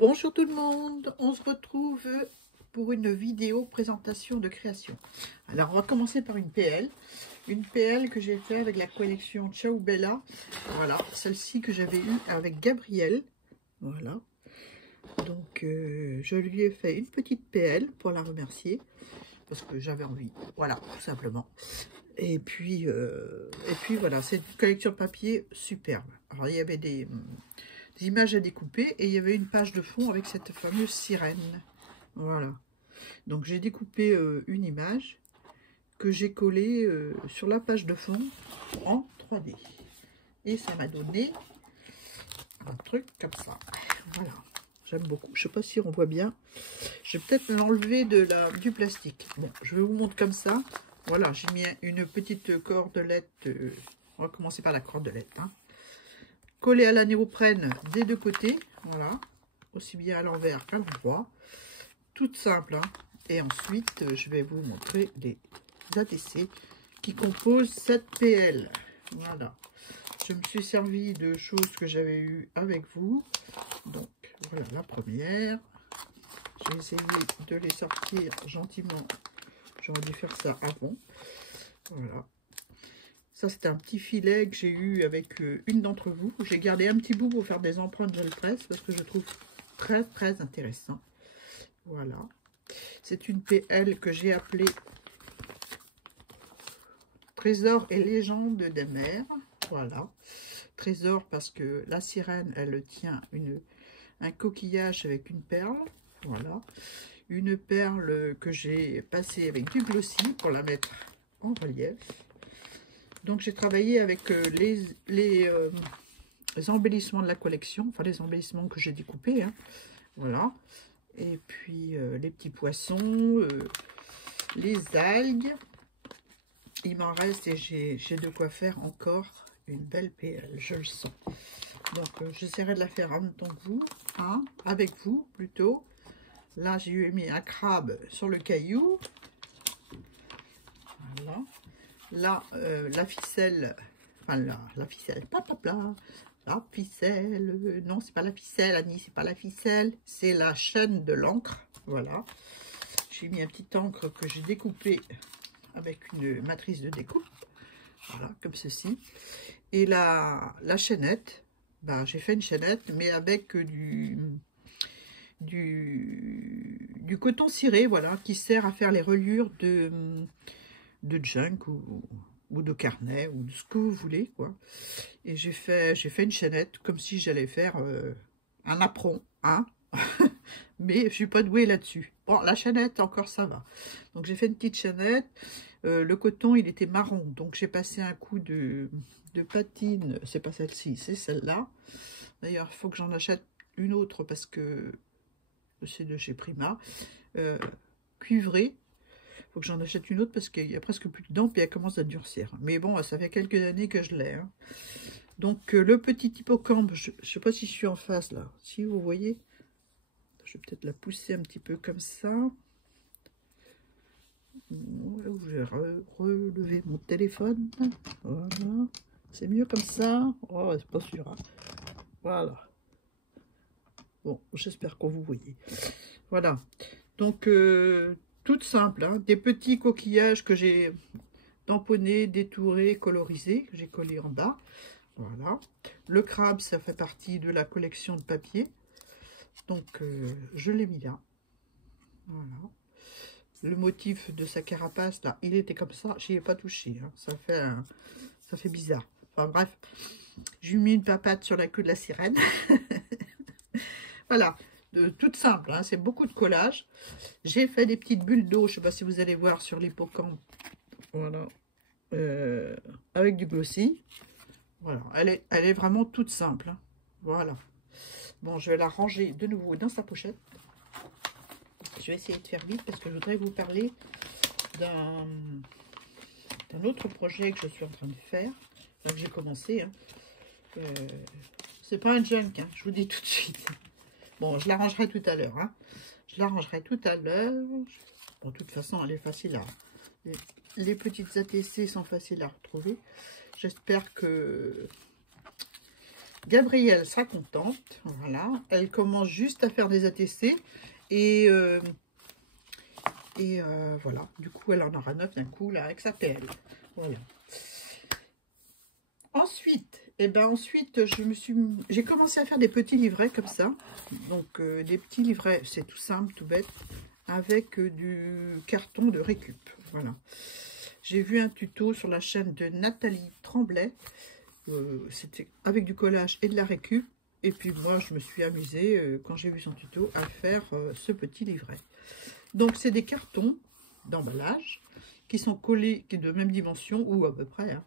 Bonjour tout le monde, on se retrouve pour une vidéo présentation de création. Alors on va commencer par une PL que j'ai fait avec la collection Ciao Bella. Voilà, celle-ci que j'avais eue avec Gabrielle. Voilà, donc je lui ai fait une petite PL pour la remercier parce que j'avais envie. Voilà, tout simplement. Et puis voilà, c'est une collection papier superbe. Alors il y avait des images à découper et il y avait une page de fond avec cette fameuse sirène. Voilà, donc j'ai découpé une image que j'ai collée sur la page de fond en 3D et ça m'a donné un truc comme ça. Voilà, j'aime beaucoup. Je sais pas si on voit bien, je vais peut-être l'enlever du plastique. Bon, je vais vous montrer comme ça. Voilà, j'ai mis une petite cordelette, on va commencer par la cordelette, hein, collée à la néoprène des deux côtés, voilà, aussi bien à l'envers qu'à l'endroit, toute simple, hein. Et ensuite je vais vous montrer les ATC qui composent cette PL. Voilà, je me suis servi de choses que j'avais eues avec vous. Donc voilà la première, j'ai essayé de les sortir gentiment, j'aurais dû faire ça avant. Voilà, ça c'est un petit filet que j'ai eu avec une d'entre vous. J'ai gardé un petit bout pour faire des empreintes gel presse parce que je trouve très intéressant. Voilà, c'est une PL que j'ai appelée Trésor et légende des mers. Voilà, trésor parce que la sirène elle tient un coquillage avec une perle. Voilà, une perle que j'ai passée avec du glossy pour la mettre en relief. Donc j'ai travaillé avec les embellissements de la collection, enfin les embellissements que j'ai découpés, hein. Voilà, et puis les petits poissons, les algues. Il m'en reste et j'ai de quoi faire encore une belle PL, je le sens. Donc j'essaierai de la faire en même temps que vous, hein, avec vous plutôt. Là j'ai mis un crabe sur le caillou. Voilà. Là la ficelle, enfin la ficelle, la ficelle, non c'est pas la ficelle Annie, c'est pas la ficelle, c'est la chaîne de l'encre. Voilà, j'ai mis un petit encre que j'ai découpé avec une matrice de découpe, voilà, comme ceci. Et la chaînette, ben, j'ai fait une chaînette, mais avec du coton ciré, voilà, qui sert à faire les reliures de junk ou de carnet, ou de ce que vous voulez, quoi. Et j'ai fait une chaînette, comme si j'allais faire un apron, hein. Mais je suis pas douée là-dessus. Bon, la chaînette, encore ça va. Donc j'ai fait une petite chaînette. Le coton, il était marron. Donc j'ai passé un coup de patine. C'est pas celle-ci, c'est celle-là. D'ailleurs, il faut que j'en achète une autre parce que c'est de chez Prima. Cuivrée. Il faut que j'en achète une autre parce qu'il y a presque plus de dents, puis elle commence à durcir. Mais bon, ça fait quelques années que je l'ai, hein. Donc le petit hippocampe, je ne sais pas si je suis en face là. Si vous voyez. Je vais peut-être la pousser un petit peu comme ça. Je vais relever mon téléphone. Voilà. C'est mieux comme ça. Oh, c'est pas sûr, hein. Voilà. Bon, j'espère que vous voyez. Voilà. Donc, toute simple, hein. Des petits coquillages que j'ai tamponnés, détourés, colorisés, que j'ai collés en bas. Voilà. Le crabe, ça fait partie de la collection de papier. Donc, je l'ai mis là. Voilà. Le motif de sa carapace, là, il était comme ça. Je n'y ai pas touché, hein. Ça fait bizarre. Enfin, bref. J'ai mis une papate sur la queue de la sirène. Voilà. Toute simple, hein. C'est beaucoup de collage. J'ai fait des petites bulles d'eau. Je ne sais pas si vous allez voir sur l'hippocampe. Voilà. Avec du glossy. Voilà. Elle est vraiment toute simple, hein. Voilà. Bon, je vais la ranger de nouveau dans sa pochette. Je vais essayer de faire vite parce que je voudrais vous parler d'un autre projet que je suis en train de faire. Enfin, que j'ai commencé, hein. C'est pas un junk, hein, je vous dis tout de suite. Bon, je l'arrangerai tout à l'heure, hein. Je l'arrangerai tout à l'heure. Bon, de toute façon, elle est facile à... Les petites ATC sont faciles à retrouver. J'espère que Gabrielle sera contente. Voilà. Elle commence juste à faire des ATC. Et voilà. Du coup, elle en aura 9 d'un coup, là, avec sa PL. Voilà. Ensuite, j'ai commencé à faire des petits livrets comme ça. Donc, des petits livrets, c'est tout simple, tout bête, avec du carton de récup. Voilà. J'ai vu un tuto sur la chaîne de Nathalie Tremblay. C'était avec du collage et de la récup. Et puis moi, je me suis amusée, quand j'ai vu son tuto, à faire ce petit livret. Donc, c'est des cartons d'emballage qui sont collés, qui sont de même dimension, ou à peu près, hein,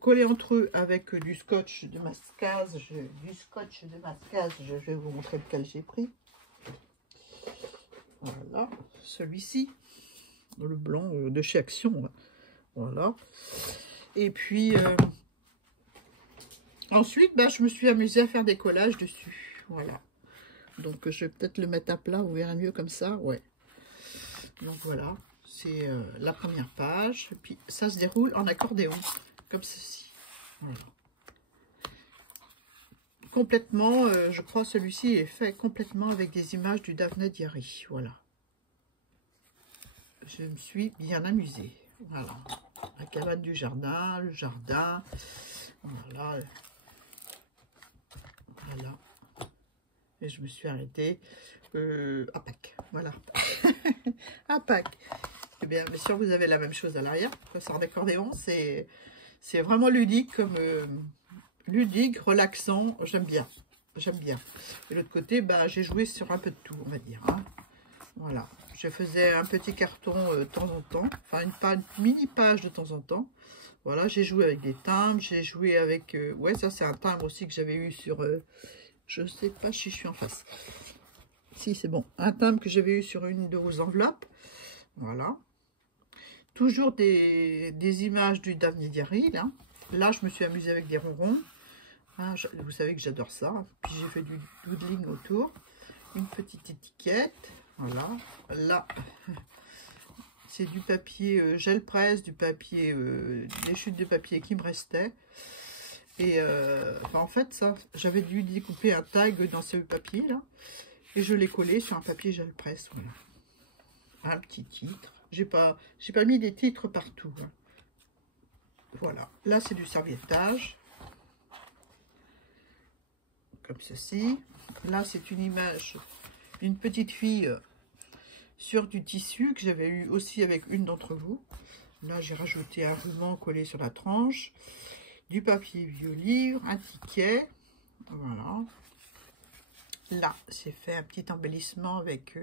collés entre eux avec du scotch de masquage. Je vais vous montrer lequel j'ai pris. Voilà, celui-ci, le blanc de chez Action. Voilà. Et puis, ensuite, je me suis amusée à faire des collages dessus. Voilà. Donc, je vais peut-être le mettre à plat, vous verrez mieux comme ça. Ouais. Donc, voilà. C'est la première page. Et puis, ça se déroule en accordéon, comme ceci. Voilà. Complètement, je crois celui-ci est fait complètement avec des images du Daphné Diary. Voilà. Je me suis bien amusée. Voilà. La cabane du jardin, le jardin. Voilà. Voilà. Et je me suis arrêtée à Pâques. Voilà. À Pâques. Eh bien sûr, vous avez la même chose à l'arrière. Ça en accordéon, c'est vraiment ludique, comme ludique, relaxant. J'aime bien. J'aime bien. De l'autre côté, j'ai joué sur un peu de tout, on va dire. Hein. Voilà. Je faisais un petit carton de temps en temps. Enfin, une mini page de temps en temps. Voilà, j'ai joué avec des timbres. J'ai joué avec... ouais, ça, c'est un timbre aussi que j'avais eu sur... je sais pas si je suis en face. Si, c'est bon. Un timbre que j'avais eu sur une de vos enveloppes. Voilà. Toujours des images du Daphné Diary, là. Là, je me suis amusée avec des ronrons. Hein, vous savez que j'adore ça. Puis j'ai fait du doodling autour. Une petite étiquette. Voilà. Là, c'est du papier gel presse, du papier, des chutes de papier qui me restaient. Et en fait, ça, j'avais dû découper un tag dans ce papier-là. Et je l'ai collé sur un papier gel presse. Voilà. Un petit titre. J'ai pas mis des titres partout. Hein. Voilà. Là, c'est du serviettage. Comme ceci. Là, c'est une image d'une petite fille sur du tissu que j'avais eu aussi avec une d'entre vous. Là, j'ai rajouté un ruban collé sur la tranche. Du papier vieux livre, un ticket. Voilà. Là, j'ai fait un petit embellissement avec...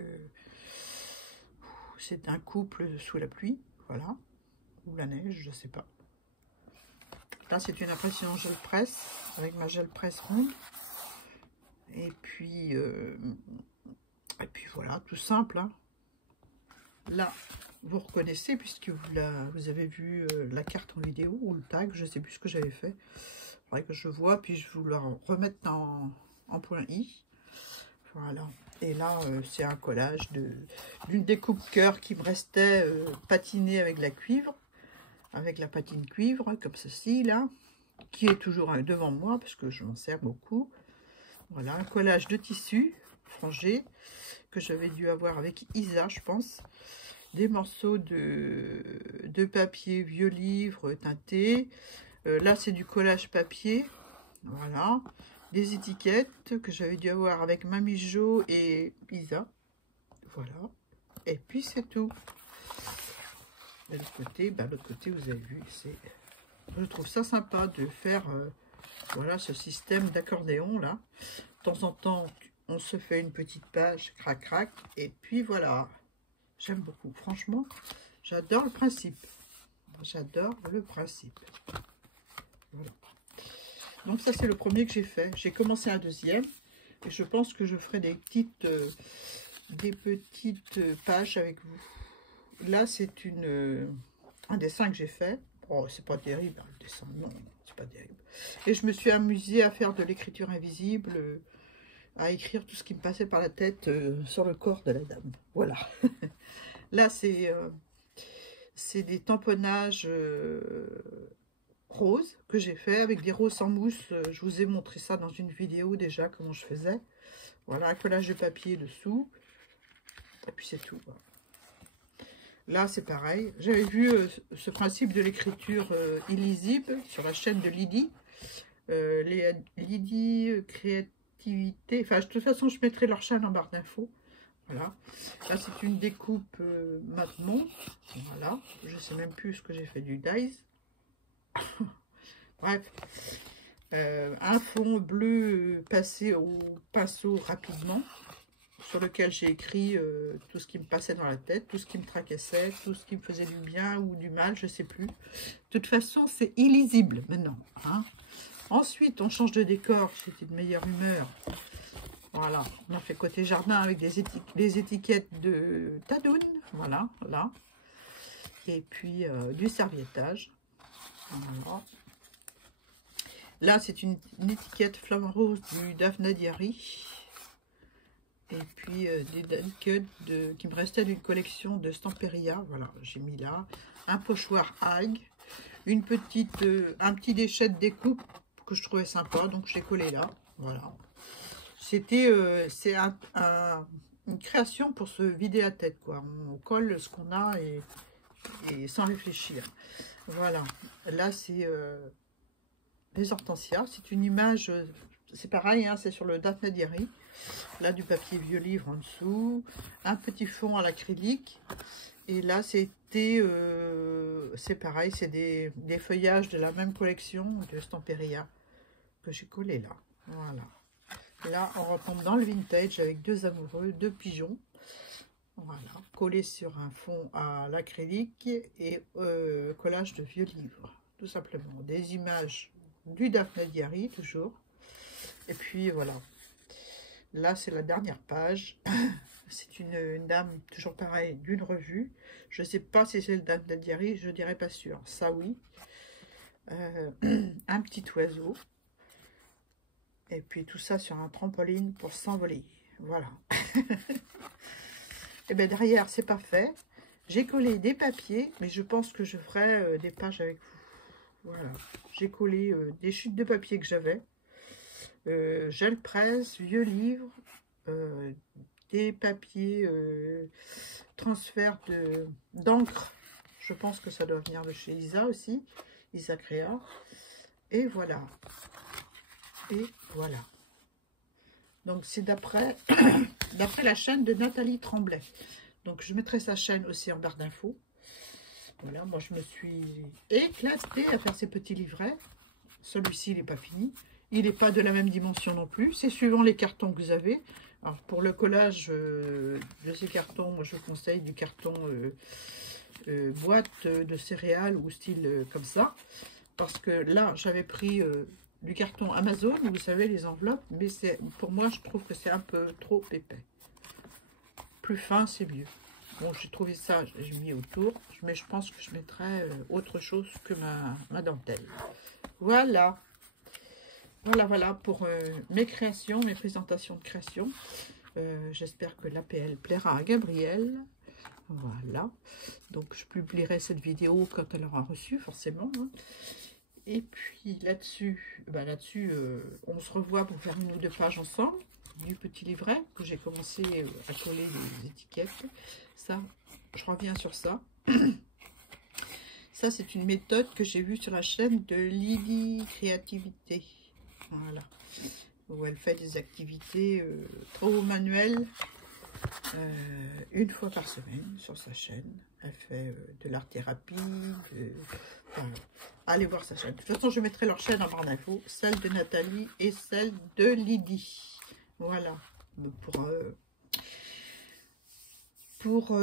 c'est un couple sous la pluie. Voilà. Ou la neige, je sais pas. Là, c'est une impression gel presse, avec ma gel presse ronde. Et puis voilà, tout simple. Hein. Là, vous reconnaissez, puisque vous avez vu la carte en vidéo, ou le tag, je ne sais plus ce que j'avais fait. Il faudrait que je vois, puis je vous le remette en point I. Voilà. Et là, c'est un collage d'une découpe cœur qui me restait patinée avec la cuivre. Avec la patine cuivre, comme ceci, là, qui est toujours devant moi, parce que je m'en sers beaucoup. Voilà, un collage de tissu frangé, que j'avais dû avoir avec Isa, je pense. Des morceaux de papier vieux livre teinté. Là, c'est du collage papier. Voilà. Des étiquettes que j'avais dû avoir avec Mamie Jo et Isa. Voilà. Et puis, c'est tout. De l'autre côté, vous avez vu, je trouve ça sympa de faire voilà, ce système d'accordéon là. De temps en temps, on se fait une petite page, crac crac, et puis voilà. J'aime beaucoup, franchement, j'adore le principe. J'adore le principe. Voilà. Donc ça, c'est le premier que j'ai fait. J'ai commencé un deuxième, et je pense que je ferai des petites pages avec vous. Là, c'est un dessin que j'ai fait. Oh, c'est pas terrible, hein, le dessin. Non, c'est pas terrible. Et je me suis amusée à faire de l'écriture invisible, à écrire tout ce qui me passait par la tête sur le corps de la dame. Voilà. Là, c'est des tamponnages rose que j'ai fait avec des roses en mousse. Je vous ai montré ça dans une vidéo déjà, comment je faisais. Voilà, un collage de papier dessous. Et puis c'est tout. Là, c'est pareil. J'avais vu ce principe de l'écriture illisible sur la chaîne de Lydie. Lydie Créativité. Enfin, de toute façon, je mettrai leur chaîne en barre d'infos. Voilà. Là, c'est une découpe Matemont. Voilà. Je ne sais même plus ce que j'ai fait du dies. Bref. Un fond bleu passé au pinceau rapidement, sur lequel j'ai écrit tout ce qui me passait dans la tête, tout ce qui me tracassait, tout ce qui me faisait du bien ou du mal, je ne sais plus. De toute façon, c'est illisible maintenant. Hein. Ensuite, on change de décor, j'étais de meilleure humeur. Voilà, on a fait côté jardin avec des étiquettes de Tadoun, voilà, là. Et puis du serviettage. Voilà. Là, c'est une étiquette flamme rose du Daphne Diary. Et puis des étiquettes qui me restaient d'une collection de Stamperia. Voilà, j'ai mis là. Un pochoir algue. Un petit déchet de découpe que je trouvais sympa. Donc, j'ai collé là. Voilà. C'est une création pour se vider la tête, quoi. On colle ce qu'on a et sans réfléchir. Voilà. Là, c'est les hortensias. C'est une image, c'est pareil, hein, c'est sur le Daphne Diary. Là, du papier vieux livre en dessous. Un petit fond à l'acrylique. Et là, c'était, c'est pareil, c'est des feuillages de la même collection de Stamperia que j'ai collé là. Voilà. Là, on retombe dans le vintage avec deux amoureux, deux pigeons. Voilà, collés sur un fond à l'acrylique et collage de vieux livres, tout simplement. Des images du Daphne Diary, toujours. Et puis, voilà. Là, c'est la dernière page. C'est une dame, toujours pareil, d'une revue. Je ne sais pas si c'est le Daphne Diary, je dirais pas sûr. Ça, oui. Un petit oiseau. Et puis tout ça sur un trampoline pour s'envoler. Voilà. Et bien derrière, c'est pas fait. J'ai collé des papiers, mais je pense que je ferai des pages avec vous. Voilà. J'ai collé des chutes de papier que j'avais. Gel presse, vieux livres, des papiers transfert d'encre. Je pense que ça doit venir de chez Isa aussi. Isa Créa. Et voilà. Et voilà. Donc, c'est d'après la chaîne de Nathalie Tremblay. Donc, je mettrai sa chaîne aussi en barre d'infos. Voilà, moi, je me suis éclatée à faire ces petits livrets. Celui-ci, il n'est pas fini. Il n'est pas de la même dimension non plus. C'est suivant les cartons que vous avez. Alors, pour le collage de ces cartons, moi, je vous conseille du carton boîte de céréales ou style comme ça. Parce que là, j'avais pris... du carton Amazon, vous savez, les enveloppes, mais pour moi, je trouve que c'est un peu trop épais. Plus fin, c'est mieux. Bon, j'ai trouvé ça, j'ai mis autour, mais je pense que je mettrai autre chose que ma dentelle. Voilà. Voilà pour mes créations, mes présentations de création. J'espère que l'APL plaira à Gabrielle. Voilà. Donc, je publierai cette vidéo quand elle aura reçu, forcément. Hein. Et puis là-dessus, on se revoit pour faire une ou deux pages ensemble du petit livret que j'ai commencé à coller des étiquettes. Ça, je reviens sur ça. Ça, c'est une méthode que j'ai vue sur la chaîne de Lydie Créativité. Voilà. Où elle fait des activités trop manuelles une fois par semaine sur sa chaîne. Elle fait de l'art-thérapie. Voilà. Allez voir sa chaîne. De toute façon, je mettrai leur chaîne en barre d'infos. Celle de Nathalie et celle de Lydie. Voilà. Pour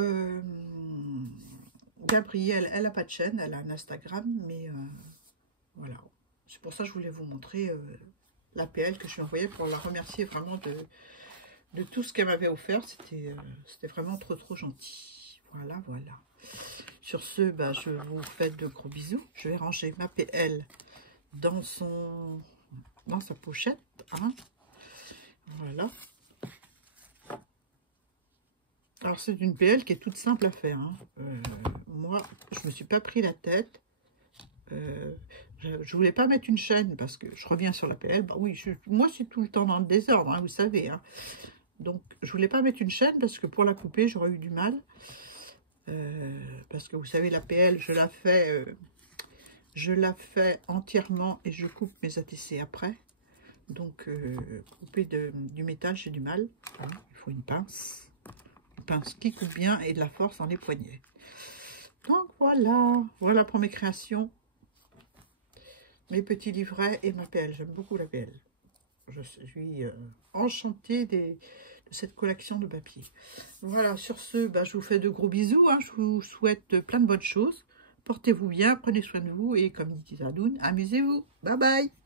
Gabrielle, elle n'a pas de chaîne. Elle a un Instagram. Mais voilà. C'est pour ça que je voulais vous montrer l'APL que je lui ai envoyée pour la remercier vraiment de tout ce qu'elle m'avait offert. C'était vraiment trop gentil. Voilà. Sur ce, je vous fais de gros bisous. Je vais ranger ma PL dans sa pochette. Hein. Voilà. Alors, c'est une PL qui est toute simple à faire. Hein. Moi, je ne me suis pas pris la tête. Je voulais pas mettre une chaîne parce que je reviens sur la PL. Bah oui, moi, c'est tout le temps dans le désordre, hein, vous savez. Hein. Donc, je voulais pas mettre une chaîne parce que pour la couper, j'aurais eu du mal. Parce que vous savez, la PL, je la fais entièrement et je coupe mes ATC après. Donc, couper du métal, j'ai du mal. Hein, il faut une pince qui coupe bien et de la force dans les poignets. Donc, voilà pour mes créations. Mes petits livrets et ma PL. J'aime beaucoup la PL. Je suis enchantée de cette collection de papier. Voilà, sur ce, bah, je vous fais de gros bisous. Hein. Je vous souhaite plein de bonnes choses. Portez-vous bien, prenez soin de vous et comme dit Zadoun, amusez-vous. Bye bye.